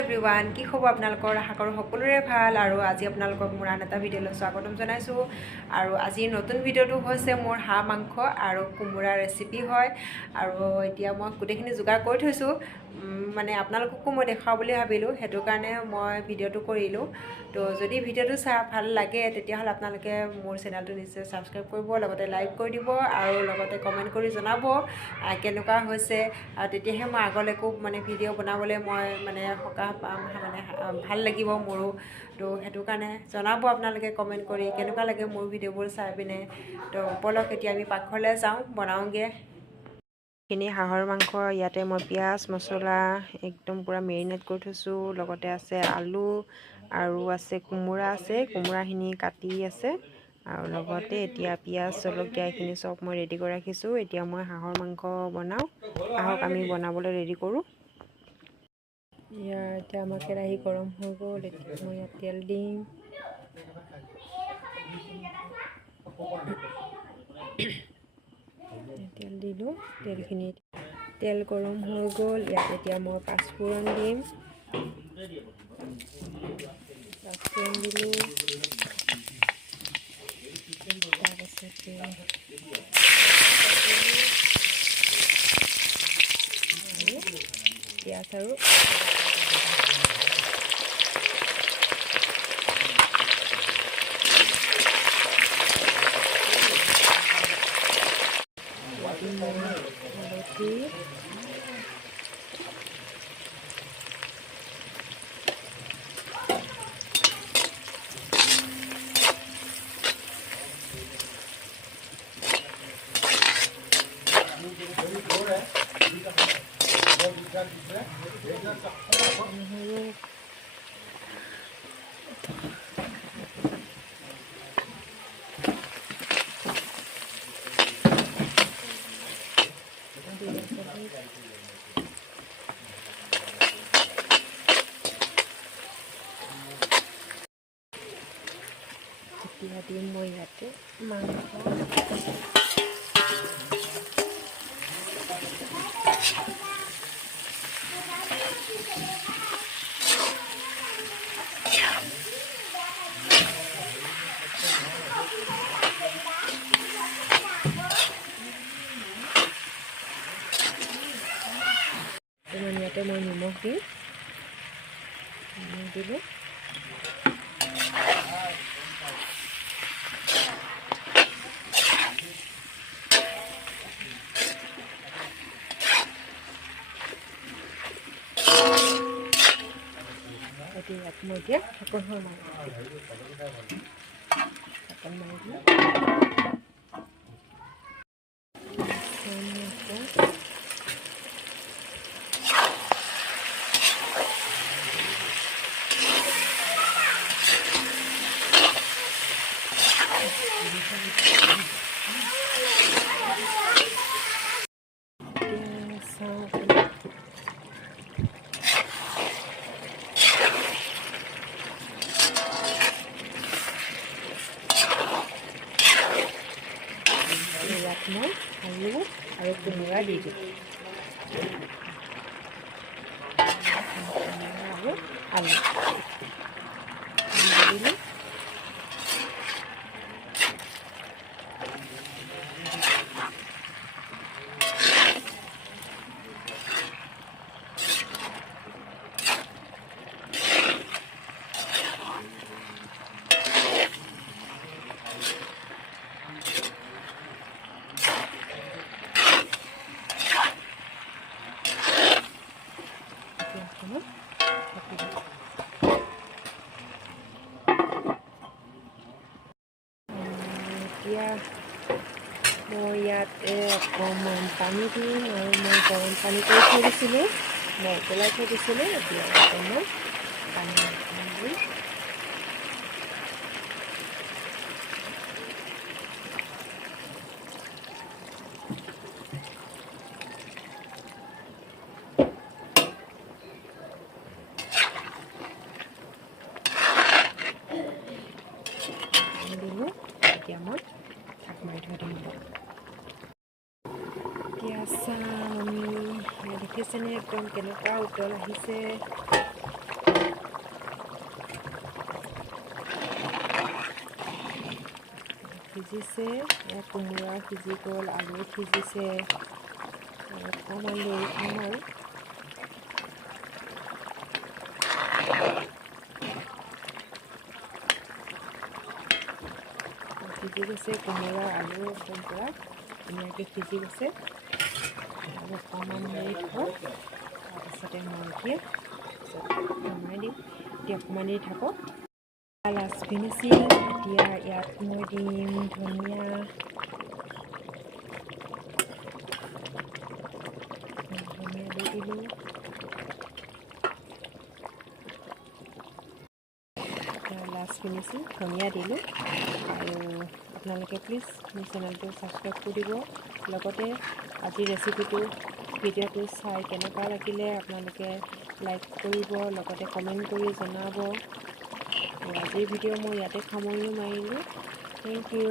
everyone কি খবৰ আপোনালোকৰ আশা কৰোঁ সকলোৰে ভাল আৰু আজি আপোনালোকক মোৰ আন এটা ভিডিঅ'লৈ স্বাগতম জনাইছোঁ আৰু আজিৰ নতুন ভিডিঅ'টো হৈছে মোৰ হাঁহ মাংস আৰু কোমোৰা ৰেচিপি হয় আৰু এতিয়া মই গোটেইখিনি যোগাৰ কৰি থৈছোঁ মানে আপোনালোককো মই দেখাওঁ বুলি ভাবিলোঁ সেইটো কাৰণে মই ভিডিঅ'টো কৰিলোঁ তো যদি ভিডিঅ'টো চাই ভাল লাগে তেতিয়াহ'লে আপোনালোকে মোৰ চেনেলটো নিশ্চয় ছাবস্ক্ৰাইব কৰিব লগতে লাইক কৰি দিব আৰু লগতে কমেণ্ট কৰি জনাব কেনেকুৱা হৈছে আৰু তেতিয়াহে মই আগলৈকো মানে ভিডিঅ' বনাবলৈ মই মানে সকাহ পাম মানে ভাল লাগিব মোৰো তো সেইটো কাৰণে জনাব আপোনালোকে কমেণ্ট কৰি কেনেকুৱা লাগে মোৰ ভিডিঅ'বোৰ চাই পিনে তো ব'লক এতিয়া আমি পাকঘৰলৈ যাওঁ বনাওঁগৈ খিনি হাঁহৰ মাংস ইয়াতে মই পিঁয়াজ মছলা একদম পূৰা মেৰিনেট কৰি থৈছোঁ লগতে আছে আলু আৰু আছে কোমোৰাখিনি কাটি আছে আৰু লগতে এতিয়া পিঁয়াজ জলকীয়া এইখিনি চব মই ৰেডি কৰি ৰাখিছোঁ এতিয়া মই হাঁহৰ মাংস বনাওঁ আহক আমি বনাবলৈ ৰেডি কৰোঁ এতিয়া আমাৰ কেৰাহী গৰম হৈ গ'ল এতিয়া মই ইয়াত তেল দিম তেল দিলোঁ তেল গৰম হৈ গ'ল ইয়াত এতিয়া মই পাঁচফোৰণ দিম দিলোঁ তাৰপাছতে পিঁয়াজ আৰু এতিয়া দিম মই ইয়াতে মাংস ইয়াতে মই নিমখ দিম দিলোঁ ইয়াত মই এতিয়া ঢাকন মাৰি মই আলু আৰু কোমোৰা দি দিম আৰু আলু দিলোঁ এতিয়া মই ইয়াতে অকণমান পানী দিম আৰু মই গৰম পানী কৰি থৈ দিছিলোঁ মই উতলাই থৈ দিছিলোঁ এতিয়া অকণমান পানী দিম এতিয়া মই ঢাক মাৰি থৈ দিম এতিয়া চাম আমি দেখিছেনে একদম কেনেকুৱা উতল আহিছে সিজিছে কোমোৰা সিজি গ'ল আলু সিজিছে অকণমান দেৰি খাম আৰু সিজি গৈছে কোমোৰা আলু একদম পূৰা ধুনীয়াকৈ সিজি গৈছে আৰু অকণমান দেৰি থাকক তাৰপিছতে মই এতিয়া নমাই দিম এতিয়া অকণমান দেৰি থাকক লাষ্ট ফিনিচিং এতিয়া ইয়াত মই দিম ধনিয়া দি দিলোঁ লাষ্ট ফিনিচিং ধনিয়া দিলোঁ আৰু আপোনালোকে প্লিজ মোৰ চেনেলটো ছাবস্ক্ৰাইব কৰি দিব লগতে আজি ৰেচিপিটো ভিডিঅ'টো চাই কেনেকুৱা লাগিলে আপোনালোকে লাইক কৰিব লগতে কমেণ্ট কৰি জনাব আজিৰ ভিডিঅ' মই ইয়াতে সামৰণি মাৰিলোঁ থেংক ইউ